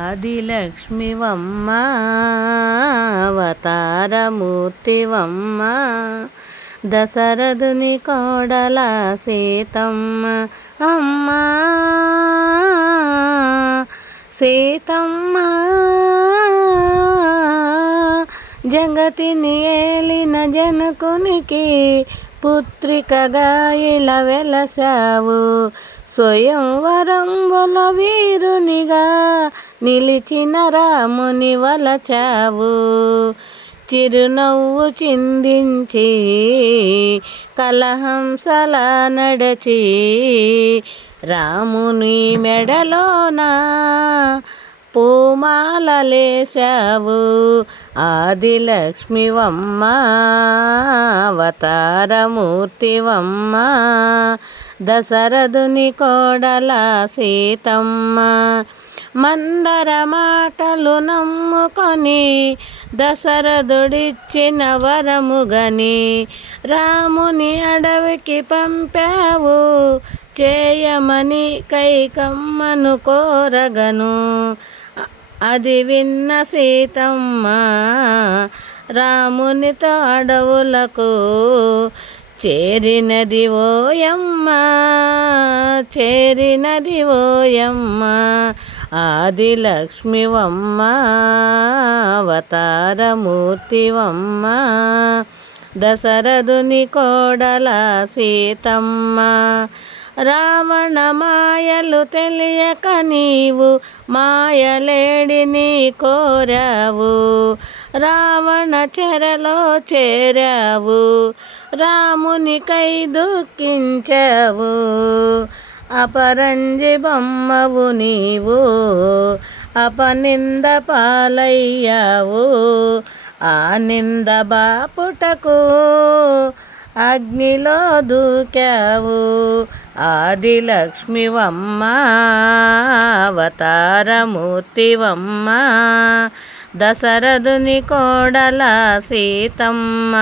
ఆదిలక్ష్మివమ్మ అవతారమూర్తివమ్మ దశరథుని కోడల సీతమ్మ అమ్మ సీతమ్మ జగతిని ఏలిన జనకునికి పుత్రికగా ఇలా వెలసావు. స్వయంవరంబుల వీరునిగా నిలిచిన రాముని వలచావు. చిరునవ్వు చిందించి కలహంసల నడచి రాముని మెడలోన పూమాలలేశావు. ఆదిలక్ష్మివమ్మ అవతారమూర్తివమ్మ దశరథుని కోడల సీతమ్మ. మందర మాటలు నమ్ముకొని దశరథుడిచ్చిన వరముగని రాముని అడవికి పంపావు. చేయమని కైకమ్మను కోరగను అది విన్న సీతమ్మ రామునితో అడవులకు చేరినది ఓయమ్మ చేరినది ఓయమ్మ. ఆదిలక్ష్మివమ్మ అవతారమూర్తివమ్మ దశరథుని కోడల సీతమ్మ. రావణ మాయలు తెలియక నీవు మాయలేడిని కోరావు. రావణ చెరలో చేరావు. రామునికై దుఃఖించావు. అపరంజి బొమ్మవు నీవు అపనింద పాలయ్యావు. ఆ నింద బాపుటకు అగ్నిలో దూకావు. ఆదిలక్ష్మివమ్మ అవతారమూర్తివమ్మ దశరథుని కోడల సీతమ్మ.